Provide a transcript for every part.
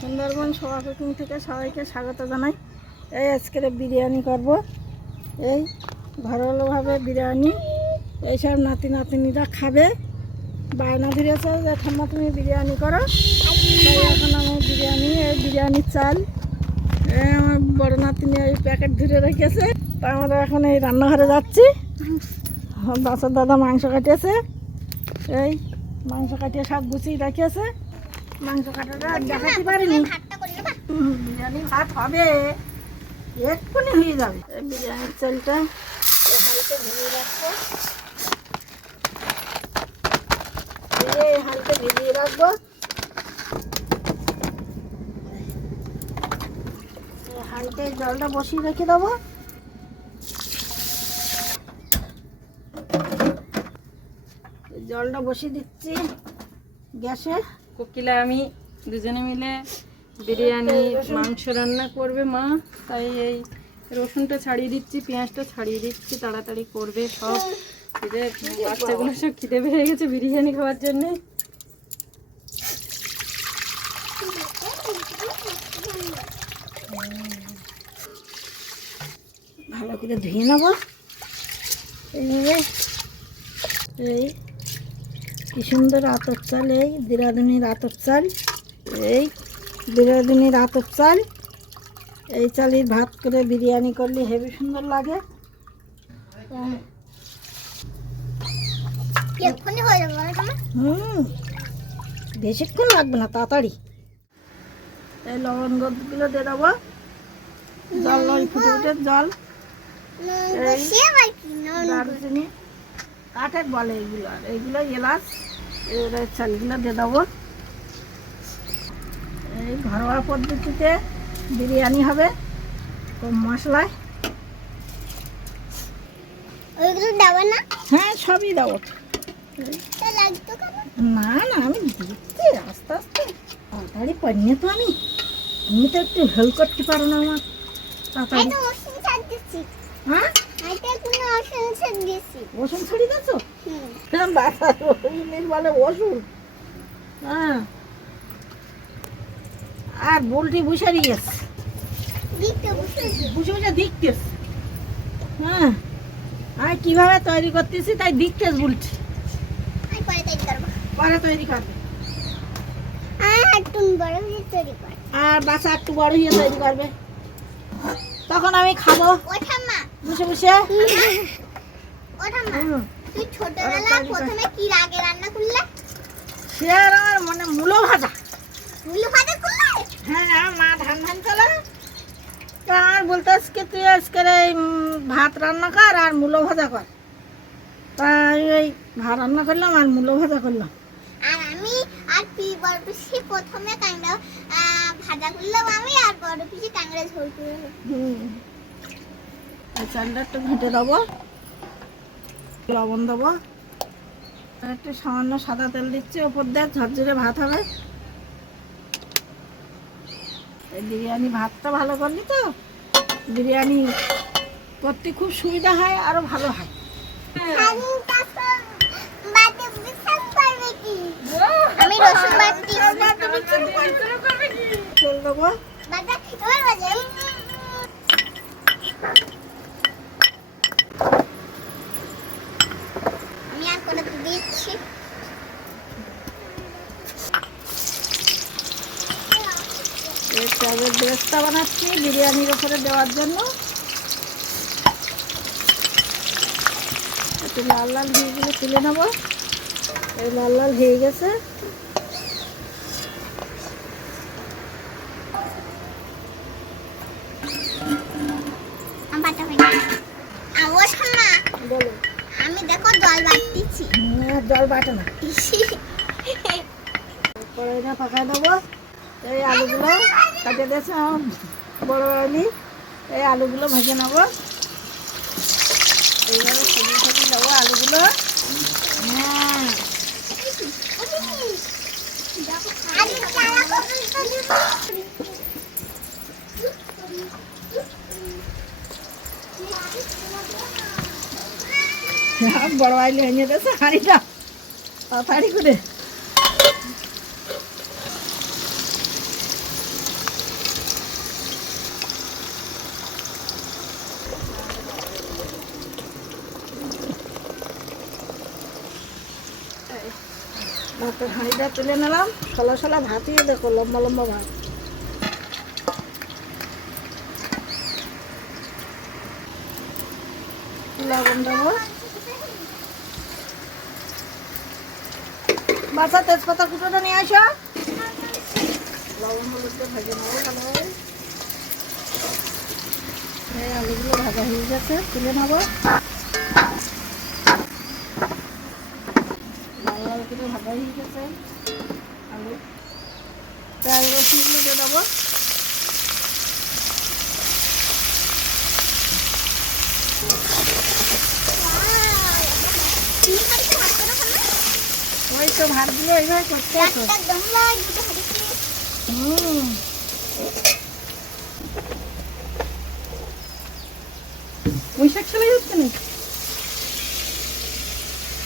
সুন্দরবন সোয়া cooking থেকে সবাইকে স্বাগত জানাই। এই আজকের বিরিয়ানি করব। এই ঘরোয়াভাবে বিরিয়ানি। এইসব নাতি নাতিনিরা খাবে। বায়না ধরেছে যে, ঠাম্মা, তুমি বিরিয়ানি করো। এখন আমি বিরিয়ানি, এই বিরিয়ানির চাল আমার বড় নাতিনি এই প্যাকেট ধরে রেখেছে। তা আমরা এখন এই রান্নাঘরে যাচ্ছি। বাচ্চার দাদা মাংস কাটিয়েছে। এই মাংস কাটিয়ে সব গুছিয়ে রেখেছে। মাংস কাটাটা দেখাতে পারিনি। ভাত হবে। এক্ষুনি হয়ে যাবে। বিরিয়ানির চালটা ভিজিয়ে রাখব। ভিজিয়ে রাখব। জলটা বসিয়ে রেখে দেবো। জলটা বসিয়ে দিচ্ছি গ্যাসে। কোকিলা, আমি দুজনে মিলে বিরিয়ানি, মাংস রান্না করবে মা। তাই এই রসুনটা ছাড়িয়ে দিচ্ছি, পেঁয়াজটা ছাড়িয়ে দিচ্ছি, তাড়াতাড়ি করবে সব। খিদে, বাচ্চাগুলো সব খিদে বেড়ে গেছে বিরিয়ানি খাওয়ার জন্য। ভালো করে ধুয়ে নেব। এই। কি সুন্দর আতর চাল এই দিরাদুনির আতর চাল এই দিরাদুনির আতর চাল। এই চালের ভাত করে বিরিয়ানি করলে হেবি সুন্দর লাগে। তোমার? হুম বেশিক্ষণ লাগবে না তাড়াতাড়ি। এই লবঙ্গগুলো দিয়ে দেবো। জল ফুটে ফুটে জল। এই দারচিনি। কাঠের বলে এইগুলো আর এইগুলো এলাচ চালগুলো দিয়ে দেবো। এই ঘরোয়া পদ্ধতিতে বিরিয়ানি হবে কম মশলায়। ওইগুলো দেবো না? হ্যাঁ সবই দেবো। না না আমি দিচ্ছি আস্তে আস্তে। তাড়াতাড়ি পারিনি তো আমি। তুমি তো একটু হেল্প করতে পারো না আমার। তাড়াতাড়ি। হ্যাঁ? ওষুধ ছাড় বাসার ইংলিশ বলে ওষুধ। হ্যাঁ। আর বলটি দিতে বসে বুঝে বুঝে দিকতেস হ্যাঁ। আর কীভাবে তৈরি করতেছি তাই দিকতেস বলছি পরে তৈরি তৈরি করবে। আর বাচ্চা একটু বড় হয়ে তৈরি করবে। তখন আমি খাব। ঠাম্মা বসে বসে। তুই ছোটবেলা প্রথমে কি আগে রান্না করলে? সে আর আমার মানে মূলো ভাজা। মুলু ভাজা করলে? হ্যাঁ মা ধান ধান চলে তা আর বলতে আজকে তুই আজকের এই ভাত রান্না কর আর মূলো ভাজা কর। তাই ওই ভাত রান্না করলাম আর মূলো ভাজা করলাম। আর আমি আর তুই বড় পিসি প্রথমে কাংড়া আহ, ভাজা করলাম আমি আর বড় পিসি কাংড়া ঝোল করে। হুম। এই চালটা ঘেঁটে দেবো। লবণ দেবো। আর একটু সামান্য সাদা তেল দিচ্ছি ওপর দিয়ে ঝরঝরে ভাত হবে। এই বিরিয়ানি ভাতটা ভালো করলি তো? বিরিয়ানি করতে খুব সুবিধা হয় আরও ভালো হয়। আমি রসুন বাটি তেল দেবো বাটা এবার বাজে আমি আর করে দিচ্ছি এই ড্রেসটা বানাচ্ছি বিরিয়ানির ওপরে দেওয়ার জন্য। একটু লাল লাল ঘিগুলো তুলে নেব। এই লাল লাল হয়ে গেছে। হয়ে আমি দেখো জল বাটতেছি আর জল বাটে না। কড়াইটা পাকায় দেবো। এই আলুগুলো কাটে দিয়েছে বড় আলু এই আলুগুলো ভেজে নেব। এইভাবে সাজিয়ে সাজিয়ে দেবো আলুগুলো। হ্যাঁ। বড় আইলে ভেঙে দিয়েছে, হাঁড়িটা। তাড়াতাড়ি করে। একটা হাঁড়িটা তুলে নিলাম। সলা সলা ভাতিয়ে দেখো, লম্বা লম্বা ভাত। লবণ দেবো। বাচ্চা তেজপাতা কুটোটা নিয়ে আসো লবণ হলুদ দিয়ে ভেজে নেব ভালোভাবে আলুগুলো ভাজা হয়ে গেছে, তুলে নেব লাল লাল করে ভাজা হয়ে গেছে। আলু। দেবো ওই তো ভাতগুলো এইভাবে করতে হতো একটা গামলা দুটো হাঁড়িতে হুম সেলাই হচ্ছে না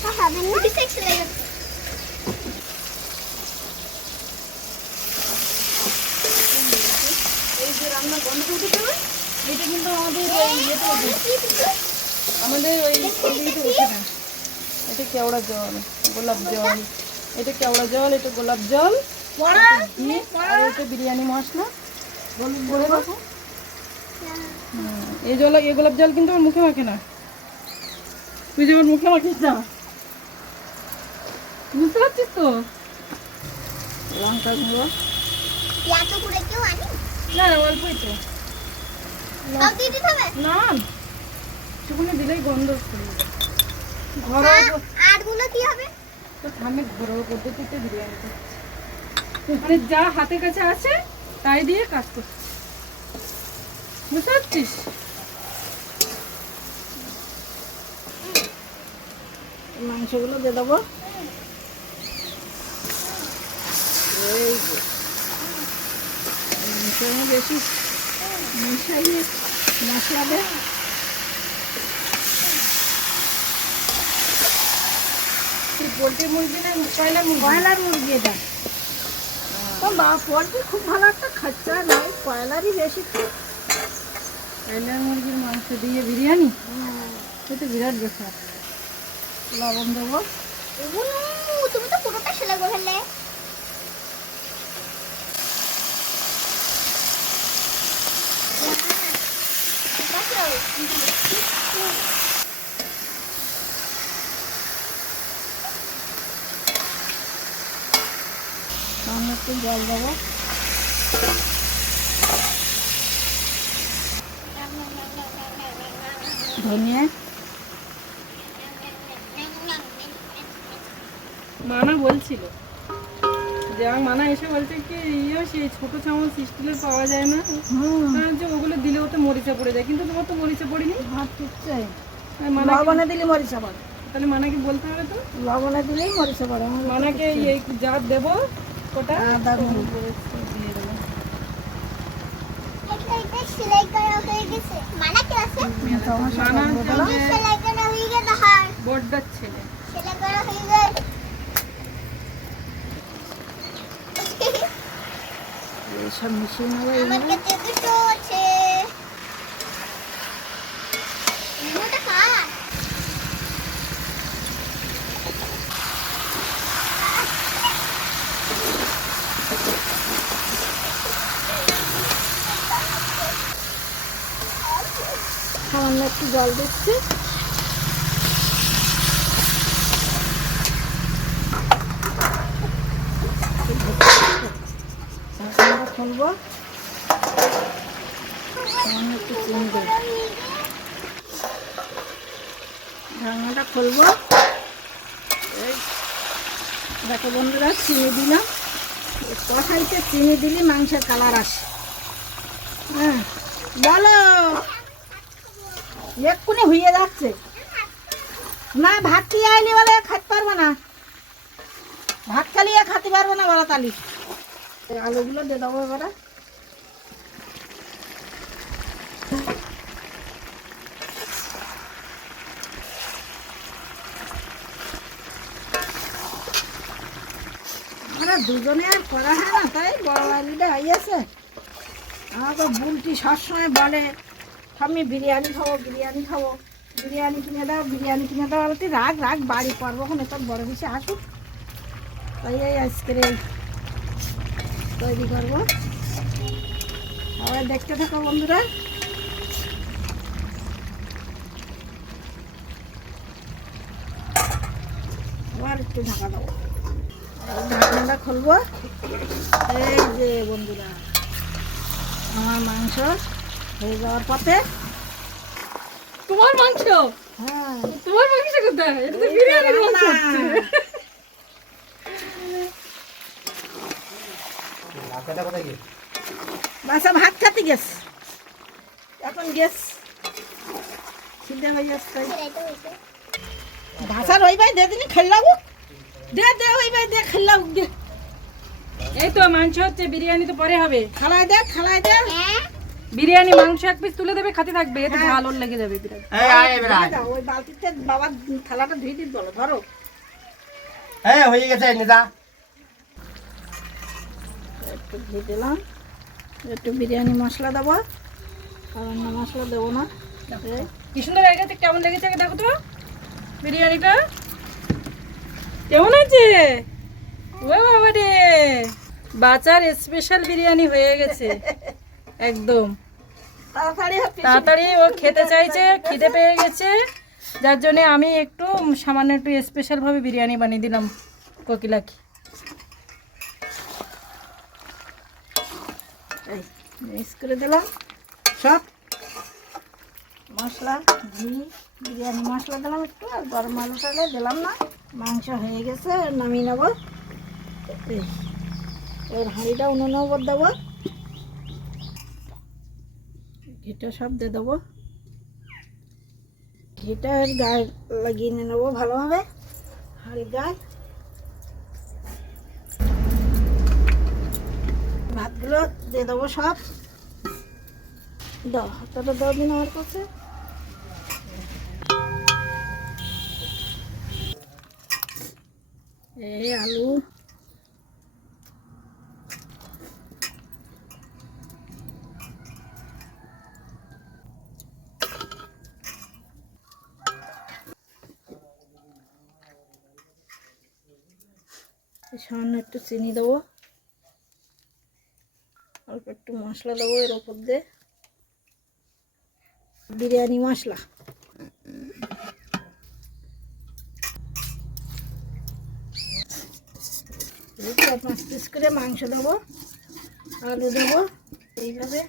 তা হবে না কুটি সেক্স লাগে এই যে রান্না গন্ধ উঠেছে না এটা কিন্তু আমাদের ওই ইয়েতে ওঠে আমাদের ওই ইয়েতে ওঠে না। এটা কেওড়া জল গোলাপ জল। এটা কেওড়া জল এটা গোলাপ জল। আর এটা বিরিয়ানি মশলা। করে রাখো এই জল এই গোলাপ জল কিন্তু আমার মুখে মাখে না। তুই যেমন মুখে মাখিস না। বুঝতে পারছিস তো? লঙ্কা গুঁড়ো। না অল্পই তো। না। দিলেই গন্ধ ঘরোয়া আর কি হবে? তো থামে ঘরোয়া পদ্ধতিতে বিরিয়ানি করছি। মানে যা হাতের কাছে আছে তাই দিয়ে কাজ করছি। বুঝতে পারছিস? মাংসগুলো দিয়ে দেবো। এই যে বেশি মিশাইয়ে মশলা দে তুই পোলট্রি মুরগি না মুরগি? কয়লার মুরগি এটা তো বা পোলট্রি খুব ভালো একটা খরচা নয় কয়লারই বেশি। কয়লার মুরগির মাংস দিয়ে বিরিয়ানি? এটা বিরাট ব্যাপার। লবণ দেবো। তুমি তো পুরোটা সেলাই করে ফেললে। একটু জল দেবো ধনিয়া মানা বলছিল। যে আমার মানা এসে বলছে কি ইয়ে সেই ছোট চামচ স্টিলের পাওয়া যায় না। হ্যাঁ, যে ওগুলো দিলে ওতে মরিচা পড়ে যায়। কিন্তু তোমার তো মরিচা পড়েনি? ভাত মানা লবণে দিলে মরিচা পড়ে। তাহলে মানাকে বলতে হবে তো? লবণে দিলেই মরিচা পড়ে। মানাকে এই যা দেবো ওটা রসুন। দিয়ে দেবো। এটা এটা সেলাই করা হয়ে গেছে মানা কি আছে চামচ মানা দিয়ে দিলাম। হচ্ছে সেলাই করা হয়ে গেছে হার বড্ডার ছেলে সেলাই করা হয়ে গেছে এইসব সামান্য একটু চিনি দেবো ঢাকনাটা খুলবো দেখো বন্ধুরা, চিনি দিলাম। কষাইতে চিনি দিলে মাংসের কালার আসে। হ্যাঁ বলো। এক্ষুনি হইয়ে যাচ্ছে। না, ভাত দিয়ে আইলি বলে খাইতে পারব না। ভাত খালিয়ে খাতে পারব না বলো তালি। আলুগুলো দিয়ে দেবো এবারে। আমরা দুজনে আর করা হয় না, তাই বড় আলুটা হইয়াছে। আমাকে বুলটি সবসময় বলে আমি বিরিয়ানি খাব বিরিয়ানি খাব। বিরিয়ানি কিনে দাও, বিরিয়ানি কিনে দাও। বলতে, রাগ রাগ, বাড়ি করব ওখানে তোর বড় বেশি আসুক। তাই আজকের তৈরি করব। সবাই দেখতে থাকো বন্ধুরা। আবার একটু ঢাকা দেবো। ঢাকনাটা খুলবো। এই যে বন্ধুরা আমার মাংস হয়ে যাওয়ার পথে। তোমার মাংস? হ্যাঁ। তোমার মাংস কোথায়? এটা তো বিরিয়ানির মাংস হচ্ছে। বাসা ভাত খেতে গেছ। এখন গেছ। খিদে হয়ে যাচ্ছে তাই। সেটাই তো হয়েছে ভাষার ওই ভাই দে দিনি খেললাম দে দে ওই ভাই দে। খেললাম দে এই তো মাংস হচ্ছে বিরিয়ানি তো পরে হবে। খালাই দে খালাই দে। হ্যাঁ বিরিয়ানি মাংস এক পিস তুলে দেবে খেতে থাকবে। এতে হ্যাঁ। ভালো লেগে যাবে ওই বালতিতে বাবা থালাটা ধুয়ে দিতে বলো ধরো। হয়ে গেছে নিদা একটু ঘি দিলাম। একটু বিরিয়ানি মশলা দেবো। আর অন্য মশলা দেবো না। কি সুন্দর হয়ে গেছে কেমন লেগেছে দেখো তো। বিরিয়ানিটা। কেমন আছে ও বাবা রে। বাচার স্পেশাল বিরিয়ানি হয়ে গেছে। একদম। তাড়াতাড়ি তাড়াতাড়ি ও খেতে চাইছে খিদে পেয়ে গেছে। যার জন্য আমি একটু সামান্য একটু স্পেশালভাবে বিরিয়ানি বানিয়ে দিলাম কোকিলাকি এই মিক্স করে দিলাম। সব? মশলা ঘি বিরিয়ানি মশলা দিলাম একটু আর গরম মশলা দিলাম না। মাংস হয়ে গেছে আর নামিয়ে নেব। এবার হাঁড়িটা উনুনের উপর দেবো। ঘিটা সব দিয়ে দেবো। ঘিটা গায়ে লাগিয়ে নিয়ে নেব ভালোভাবে। হাঁড়ির গায়ে ভাতগুলো দিয়ে দেবো সব। দাও, হাতটা দাও দিন আমার কাছে। এই আলু। সামান্য একটু চিনি দেবো। একটু মশলা দেবো এর ওপর দিয়ে। বিরিয়ানি মশলা। চার পাঁচ পিস করে মাংস দেবো, আলু দেবো, এইভাবে।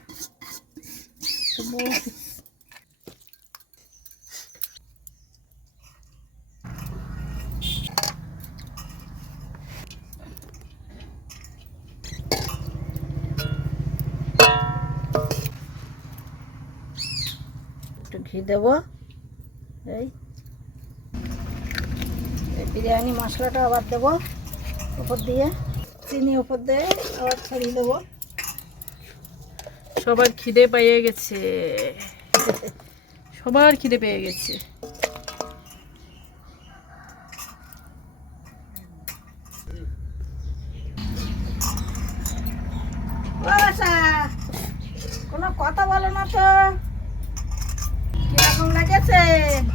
ঘি দেবো। এই। বিরিয়ানি মশলাটা আবার দেবো উপর দিয়ে। চিনি উপর দিয়ে আবার ছড়িয়ে দেবো। সবার খিদে পেয়ে গেছে। সবার খিদে পেয়ে গেছে ও আশা, কোনো কথা বলো না তো কীরকম লাগেছে ভাত জল ধরো ধরো দিলে হ্যাঁ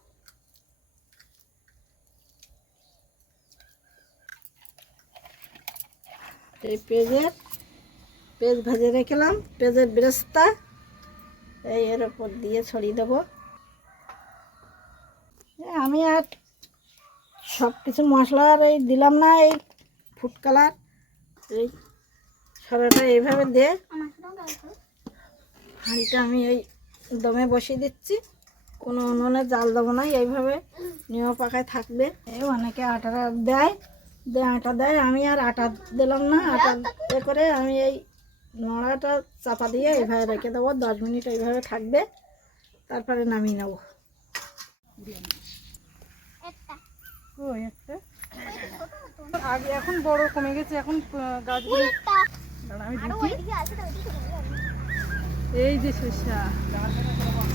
এই পেঁয়াজের পেঁয়াজ ভেজে রেখেলাম। পেঁয়াজের বেরেস্তা, এই এর ওপর দিয়ে ছড়িয়ে দেবো। আমি আর সব কিছু মশলা আর এই দিলাম না, এই ফুড কালার এই সরাটা এইভাবে গল্প হাঁড়িটা আমি এই দমে বসিয়ে দিচ্ছি। কোনো উনুনে জাল দেবো না, এইভাবে নিয়ম পাকায় থাকবে। এই অনেকে আটা দেয় দিয়ে। আটা দেয় আমি আর আটা দিলাম না আটা এ করে আমি এই নড়াটা চাপা দিয়ে এইভাবে রেখে দেবো দশ মিনিট এইভাবে থাকবে তারপরে নামিয়ে নেব। আগে এখন বড় কমে গেছে এখন গাছগুলো। এই যে শসা।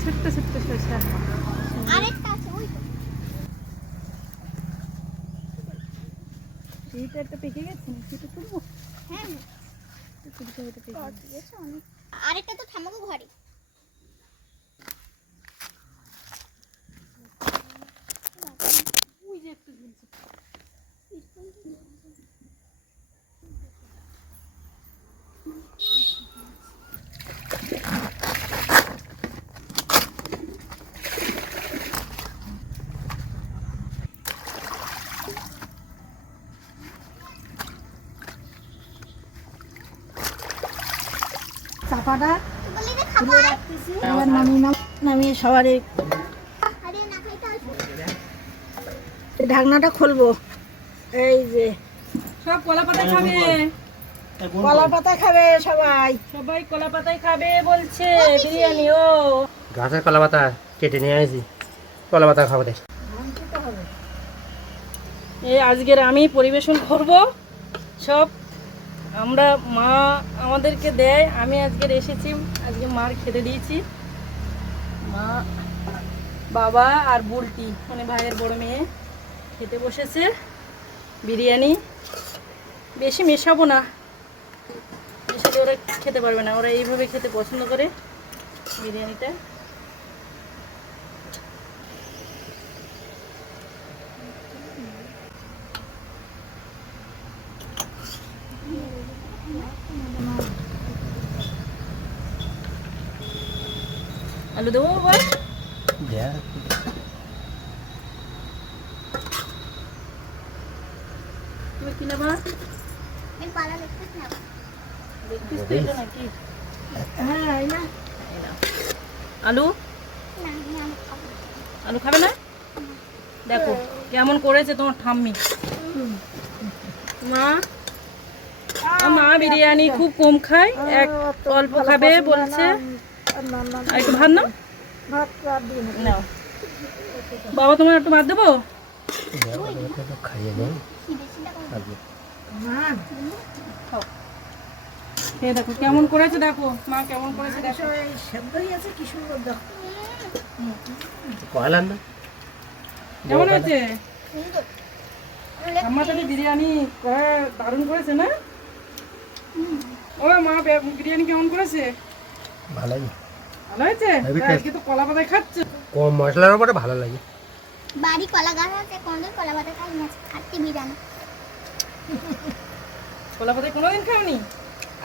ছোট্ট ছোট্ট শসা আরেকটা আছে ওই তো এইটা একটা পেকে গেছে? সেটা তুলবো? হ্যাঁ। তুলতে হয়তো পেকে গেছে। আরেকটা তো থামাবো ঘরে। ওই যে একটু ঝুলছে রাখতেছি এবার নামিয়ে নামিয়ে সবারই ঢাকনাটা খুলবো। এই যে সব কলা পাতায় খাবে কলা পাতা খাবে সবাই। সবাই কলা পাতায় খাবে বলছে বিরিয়ানি ও। গাছের কলা পাতা কেটে নিয়ে আসি কলা পাতা খাব এই আজকের আমি পরিবেশন করব। সব আমরা মা আমাদেরকে দেয়, আমি আজকের এসেছি, আজকে মার খেতে দিয়েছি। মা, বাবা আর বুলটি মানে ভাইয়ের বড় মেয়ে, খেতে বসেছে। বিরিয়ানি। বেশি মেশাবো না। মেশালে ওরা খেতে পারবে না, ওরা এইভাবে খেতে পছন্দ করে বিরিয়ানিটা। আলু দেবো তুমি দেখছিস তো এটা নাকি? হ্যাঁ এই না। আলু? আমার খাব না। আলু খাবে না? দেখো কেমন করেছে তোমার ঠাম্মি। মা মা বিরিয়ানি খুব কম খায় এক অল্প খাবে বলছে। একটু ভাত নাও। বাবা, তোমার একটু ভাত দেবো? খাইয়ে দেখো, কেমন করেছে দেখো। মা কেমন করেছে দেখো। এই সেদ্ধ কি সুন্দর দেখো কেমন হয়েছে? আমার বিরিয়ানি দারুণ করেছে না? ও মা, বিরিয়ানি কেমন করেছে? ভালোই। ভালো হয়েছে? আজকে তো কলা পাতায় খাচ্ছে? কম মশলার উপরে ভালো লাগে। বাড়ি কলা গাছ আছে কোনদিন কলা পাতা খাই না খাচ্ছি বিরানি কলা পাতায় কোনোদিন খাওনি?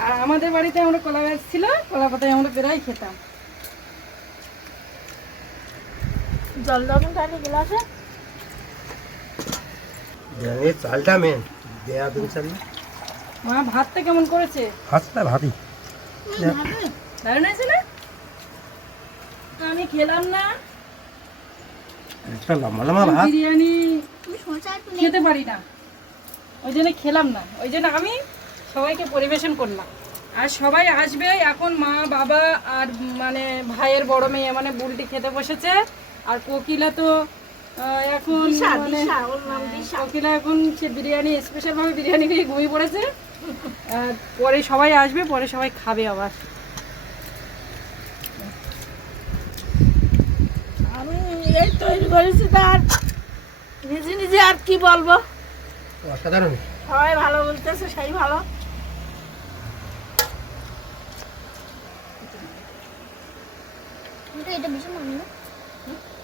আর আমাদের বাড়িতে আমরা কলা গাছ ছিল কলা পাতায় আমরা প্রায় খেতাম। জল দাও তাহলে গ্লাসে বিরিয়ানির চালটা মেন দেয়া তুমি চাল মা ভাতটা কেমন করেছে? হাসটা ভাবি দারুণ হয়েছে না? আমি খেলাম না। একটা লম্বা লম্বা ভাত। বিরিয়ানি খেতে পারি না। ওই জন্য খেলাম না। ওই জন্য আমি সবাইকে পরিবেশন করলাম। আর সবাই আসবে এখন মা বাবা আর মানে ভাইয়ের বড় মেয়ে মানে বুলটি খেতে বসেছে। আর কোকিলা তো আহ, এখন মানে দিশা ওর নাম দিশা। কোকিলা এখন সে বিরিয়ানি স্পেশাল ভাবে বিরিয়ানি খেয়ে ঘুমিয়ে পড়েছে। পরে সবাই আসবে পরে সবাই খাবে আবার আমি এই তৈরি করেছি তার। নিজে নিজে আর কি বলব? অসাধারণ। সবাই ভালো বলতেছে সেই ভালো। কিন্তু এটা ভীষণ অন্য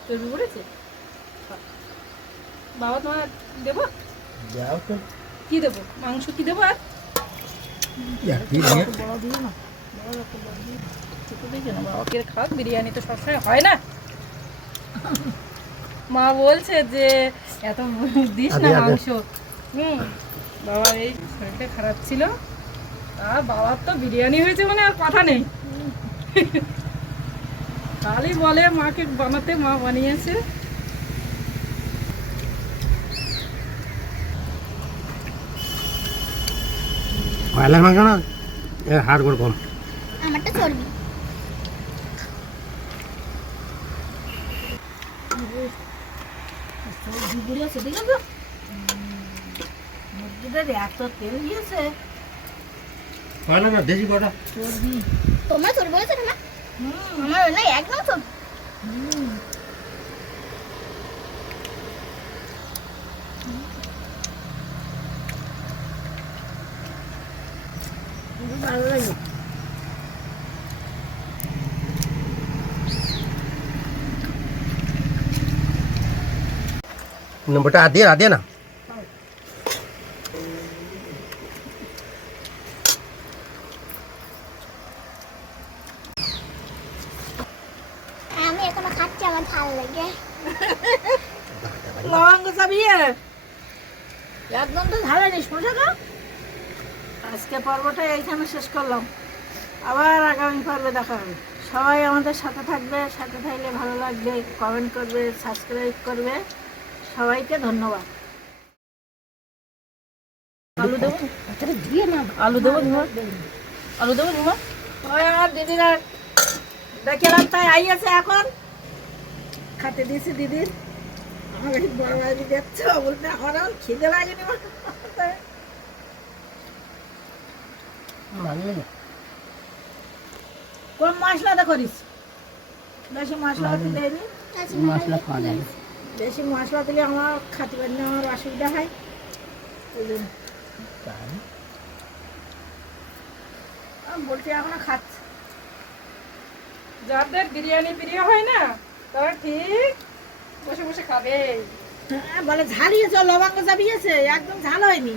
তৈরি করেছে? বাবা তোমার দেবো? যাও তো। কি দেবো? মাংস কি দেবো আর? না। না বাবাকে খাক বিরিয়ানি তো সবসময় হয় না। মা বলছে যে এত দিস না। মাংস। হুম বাবার এই শরীরটা খারাপ ছিল। আর বাবার তো বিরিয়ানি হয়েছে মানে আর কথা নেই। খালি বলে মাকে বানাতে মা বানিয়েছে। কয়লার মাংস না? হাড় কম আমারটা চর্বি। ঠিক আছে মুরগিটার এত তেল দিয়েছে। কয়লা না দেশি কটা। তোমরা চর্বি বলেছ না হুম, আমার না একদম তো নম্বরটা না ভালো লাগে লবঙ্গ চাবিয়ে একদম তো নিস আজকে পর্বটা এইখানে শেষ করলাম। আবার আগামী পর্বে দেখা হবে। সবাই আমাদের সাথে থাকবে সাথে থাকলে ভালো লাগবে কমেন্ট করবে সাবস্ক্রাইব করবে। সবাইকে ধন্যবাদ। আলু দেবো? আলু দেবো আলু দেবো ঝুমা ওই দিদিরা দেখলাম তাই আইয়াছে এখন। খাতে দিয়েছি দিদির আমার বড় বাড়ি দেখছ? বলতে আমার এখন খিদে লাগেনি কোন মশলাটা করিস। বেশি মশলা পাতি মশলা খাওয়া যায় বেশি মশলা দিলে আমার খাতে পারি না আমার অসুবিধা হয়। ওই জন্য। বলছি এখনও খাচ্ছে। যাদের বিরিয়ানি প্রিয় হয় না তারা ঠিক বসে বসে খাবে। হ্যাঁ বলে ঝালিয়েছ লবঙ্গ চাপিয়েছে একদম ঝাল হয়নি।